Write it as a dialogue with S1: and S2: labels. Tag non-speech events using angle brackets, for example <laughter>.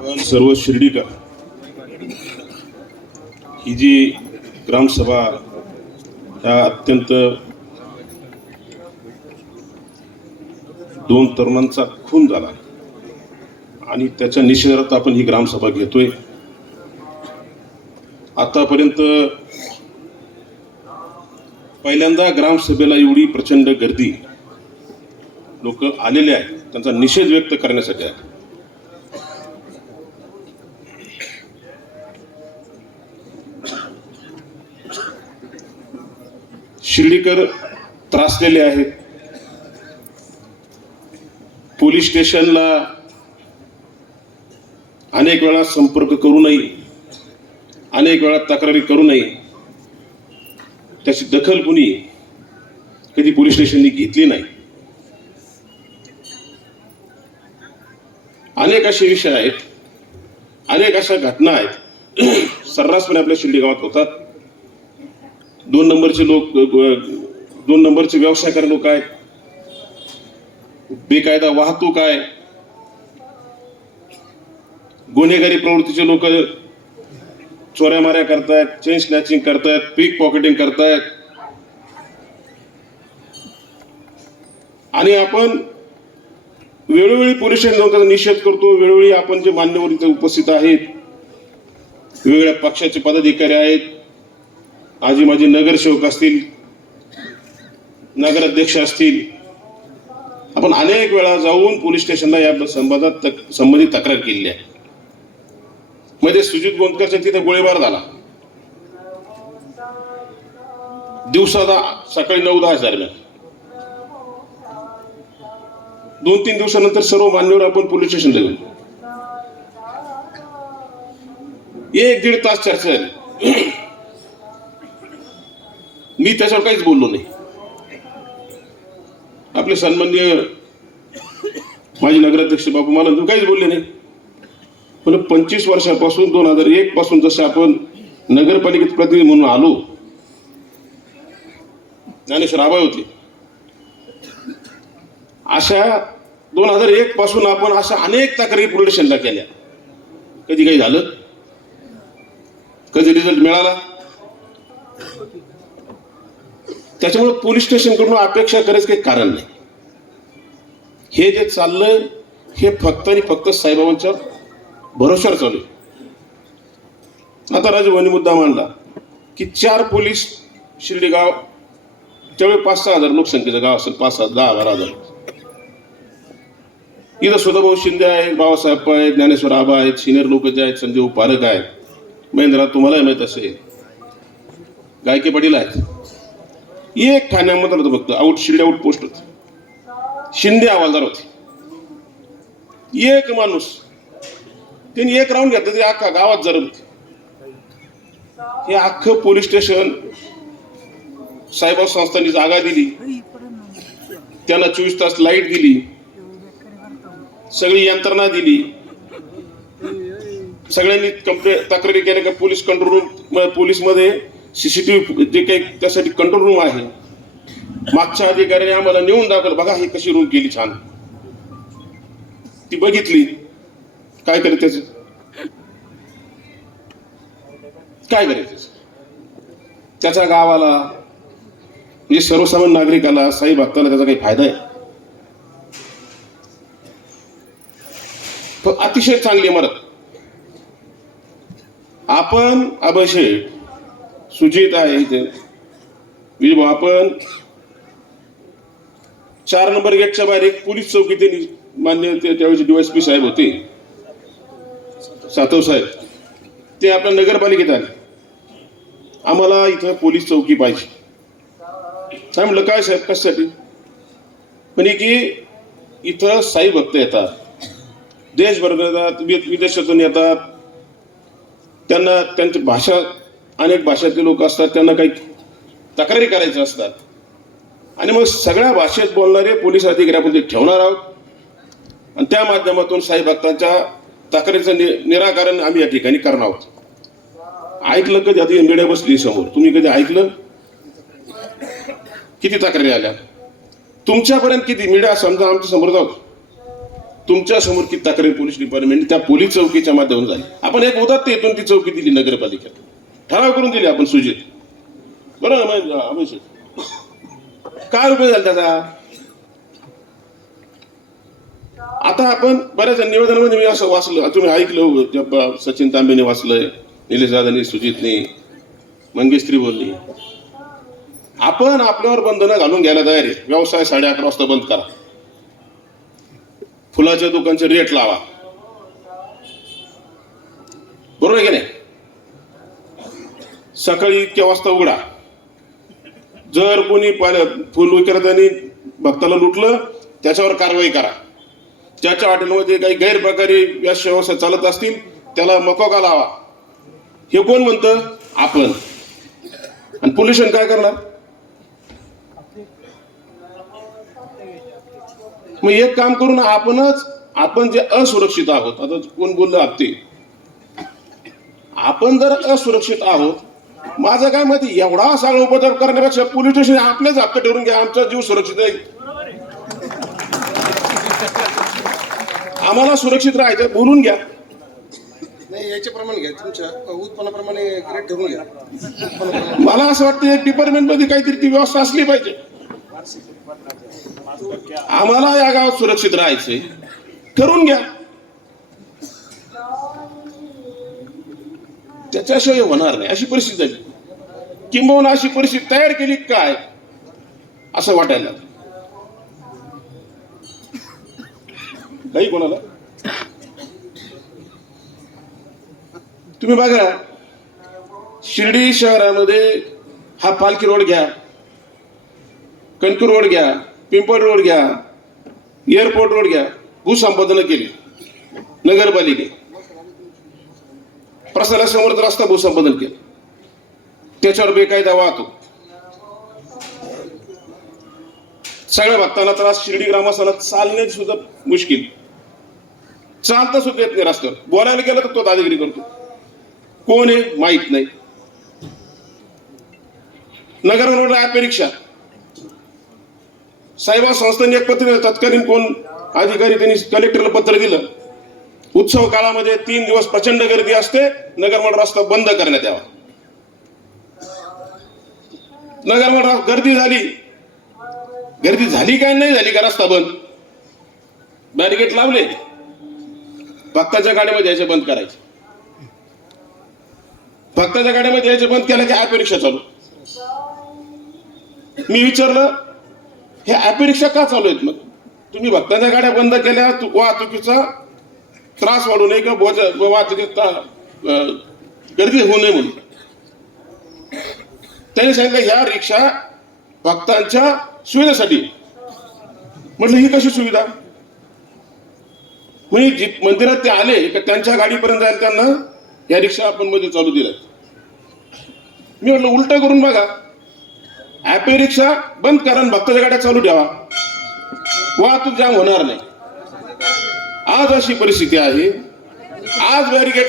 S1: सर्व शिर्डीकर ही जी ग्रामसभा ह्या अत्यंत दोन तरुणांचा खून झाला आणि त्याच्या निषेधार्थ आपण ही ग्रामसभा घेतोय. आतापर्यंत पहिल्यांदा ग्रामसभेला एवढी प्रचंड गर्दी लोक आलेले आहेत. त्यांचा निषेध व्यक्त करण्यासाठी आहे शिर्डीकर त्रासलेले आहेत. पोलीस स्टेशनला अनेक वेळा संपर्क करूनही अनेक वेळा तक्रारी करूनही त्याची दखल कुणी कधी पोलीस स्टेशननी घेतली नाही. अनेक असे विषय आहेत अनेक अशा घटना आहेत. <clears throat> सर्रासपणे आपल्या शिर्डी गावात होतात. दोन नंबरचे लोक दोन नंबरचे व्यवसाय करणारे लोक आहेत. बेकायदा वाहतूक आहे. गुन्हेगारी प्रवृत्तीचे लोक चोऱ्या माऱ्या करतायत चेन स्नॅचिंग करतायत पीक पॉकेटिंग करतायत. आणि आपण वेळोवेळी पोलीस स्टेशन जाऊन त्याचा निषेध करतो वेळोवेळी आपण जे मान्यवर इथे उपस्थित आहेत वेगवेगळ्या पक्षाचे पदाधिकारी आहेत आजी माझे नगरसेवक असतील नगराध्यक्ष असतील आपण अनेक वेळा जाऊन पोलीस स्टेशनला या संबंधात तक- संबंधित तक्रार केलेली आहे. मध्ये सुजित गोंदकरच्या तिथे गोळीबार झाला. दिवसाला सकाळी नऊ दहा दरम्यान दोन तीन दिवसानंतर सर्व मान्यवर आपण पोलीस स्टेशनला गेलो. एक दीड तास चर्चा झाली. मी त्याच्यावर काहीच बोललो नाही. आपले सन्मान्य माजी नगराध्यक्ष बापू मला तू काहीच बोलले नाही. पण पंचवीस वर्षापासून दोन हजार एक पासून जसे आपण नगरपालिकेत प्रतिनिधी म्हणून आलो ज्ञानेश्वर आबाई होते. अशा दोन हजार एक पासून आपण अशा अनेक तक्रारी पोलीस स्टेशनला केल्या. कधी काही झालं? कधी रिझल्ट मिळाला? त्याच्यामुळे पोलीस स्टेशनकडून अपेक्षा करायचं काही कारण नाही. हे जे चाललं हे फक्त आणि फक्त साईबाबांच्या भरोश्यावर चालू आहे. आता राजभवानी मुद्दा मांडला की चार पोलीस शिर्डी गाव त्यावेळी पाच सहा हजार लोकसंख्येचं गाव असेल पाच सहा दहा हजार हजार इथं सुधाभाऊ शिंदे आहेत बाबासाहेब आहेत ज्ञानेश्वर आबा आहेत सिनियर लोक जे आहेत संजय पारख आहेत. महेंद्रा तुम्हालाही माहीत असेल. गायके पाटील आहेत. एक ठाण्यामध्ये होतं फक्त. आउट शिर्डी आउट पोस्ट होती. शिंदे हवालदार होते. एक माणूस. त्यांनी एक राऊंड घेतलं तरी अख्खा गावात जरम हे अख्खं पोलीस स्टेशन सायबर संस्थांनी जागा दिली. त्यांना चोवीस तास लाइट दिली. सगळी यंत्रणा दिली. सगळ्यांनी कंप्लेंट तक्रारी केल्या का पोलीस कंट्रोल रूम पोलीसमध्ये सीसीटीव्ही जे काही त्यासाठी कंट्रोल रूम आहे मागच्या अधिकाऱ्याने आम्हाला नेऊन दाखवलं बघा ही कशी रूम केली छान. ती बघितली. काय करे त्याच काय करायचं? त्याच्या गावाला म्हणजे सर्वसामान्य नागरिकाला साई भक्ताला त्याचा काही फायदा आहे? पण अतिशय चांगली इमारत आपण अभिषेक सुजित आहे इथे. विजय आपण चार नंबर गेटच्या बाहेर एक पोलीस चौकी त्यांनी मान्य त्यावेळेस डीवायसपी साहेब होते. सातव साहेब. ते आपल्या नगरपालिकेत आले. आम्हाला इथं पोलीस चौकी पाहिजे. काय म्हटलं काय साहेब कशासाठी? म्हणजे की इथं साई भक्त येतात. देशभर येतात वि- विदेशातून येतात. त्यांना त्यांची भाषा अनेक भाषेतले लोक असतात त्यांना काही तक्रारी करायच्या असतात. आणि मग सगळ्या भाषेत बोलणारे पोलीस अधिकारी आपण ते ठेवणार आहोत. आणि त्या माध्यमातून साई भक्तांच्या तक्रारीचं नि निराकरण आम्ही या ठिकाणी करणार आहोत. ऐकलं कधी? आधी मीडिया बसली समोर. तुम्ही कधी ऐकलं? किती तक्रारी आल्या? तुमच्यापर्यंत किती? मीडिया समजा आमच्यासमोर जाऊ तुमच्यासमोर किती तक्रारी पोलीस डिपार्टमेंट त्या पोलीस चौकीच्या माध्यमातून झाली. आपण एक उदात्त येथून ती चौकी दिली नगरपालिकेत ठराव करून दिली आपण सुजित बरोबर ना, काय उपयोग झाला त्याचा? आता आपण बऱ्याच निवेदनामध्ये मी असं वाचलं. तुम्ही ऐकलं हो, सचिन तांबेने वाचलंय निलेश दादानी सुजितने मंगेश्री बोलली. आपण आपल्यावर बंधनं घालून घ्यायला तयार आहे. व्यवसाय साडे अकरा वाजता बंद करा. फुलाच्या दुकानचे रेट लावा. बरोबर आहे की नाही? सकाळी इतक्या वाजता उघडा. जर कोणी पाल- फुल विक्रेत्यांनी भक्ताला लुटलं त्याच्यावर कारवाई करा. ज्याच्या हॉटेलमध्ये काही गैरप्रकारे व्यास व्यवसाय चालत असतील त्याला मकोका लावा? हे कोण म्हणतं? आपण. आणि पोल्युशन काय करणार? मग एक काम करून आपणच आपण जे असुरक्षित आहोत आता कोण बोललं आपते आपण जर असुरक्षित आहोत माझं काय मत आहे, एवढा सगळा उपचार करण्यापेक्षा पोलीस स्टेशन आपलेच हप्ते ठरवून घ्या आमचा जीव सुरक्षित आहे आम्हाला सुरक्षित राहायचं बोलून घ्या.
S2: नाही याच्या प्रमाणे घ्या तुमच्या उत्पन्नाप्रमाणे ग्रेड ठरवून घ्या.
S1: मला असं वाटतं एक डिपार्टमेंटमध्ये काहीतरी ती व्यवस्था असली पाहिजे. आम्हाला या गावात सुरक्षित राहायचंय. ठरवून घ्या. त्याच्याशिवाय होणार नाही अशी परिस्थिती झाली. किंबहुना अशी परिस्थिती तयार केली काय? असं वाटायला लागलं. काही कोणाला? तुम्ही बघा शिर्डी शहरामध्ये हा पालखी रोड घ्या कणकूर रोड घ्या पिंपळ रोड घ्या एअरपोर्ट रोड घ्या भूसंपादन केली नगरपालिके. प्रसारासमोर रस्ता भूसंपादन केलं. त्याच्यावर बेकायदा वाहतूक. सगळ्या भक्तांना त्रास शिर्डी ग्रामस्थांना चालण्याची सुद्धा मुश्किल. चालता सुद्धा येत नाही रस्त्यावर. बोलायला गेलं तर तो दादागिरी करतो. कोण आहे? माहीत नाही. नगर रोडला ऍप रिक्षा साहेबा संस्थांनी एक पत्र तत्कालीन कोण अधिकारी त्यांनी कलेक्टरला पत्र दिलं. उत्सव काळामध्ये तीन दिवस प्रचंड गर्दी असते नगरमड रस्ता बंद करण्यात यावा. नगरमड गर्दी झाली. गर्दी झाली काय नाही झाली का रस्ता बंद? बॅरिगेट लावले. भक्ताच्या गाड्यामध्ये यायचे बंद करायचे. भक्ताच्या गाड्यामध्ये यायचे बंद केलं की ॲप रिक्षा चालू. मी विचारलं हे ॲप रिक्षा का चालू आहेत मग? तुम्ही भक्ताच्या गाड्या बंद केल्या वाहतुकीचा त्रास वाढू नये किंवा वाहतुकीचा वाहतुकीत गर्दी होऊ नये म्हणून. त्यांनी सांगितलं ह्या रिक्षा भक्तांच्या सुविधेसाठी. म्हटलं ही कशी सुविधा? कुणी मंदिरात ते आले का त्यांच्या गाडीपर्यंत जायला त्यांना या रिक्षा आपण मध्ये चालू दिल्या मी म्हटलं उलट करून बघा. ॲपे रिक्षा बंद करा भक्ताच्या गाड्या चालू ठेवा. वाहतूक जाम होणार नाही. आज अशी परिस्थिती आहे. आज बॅरिकेड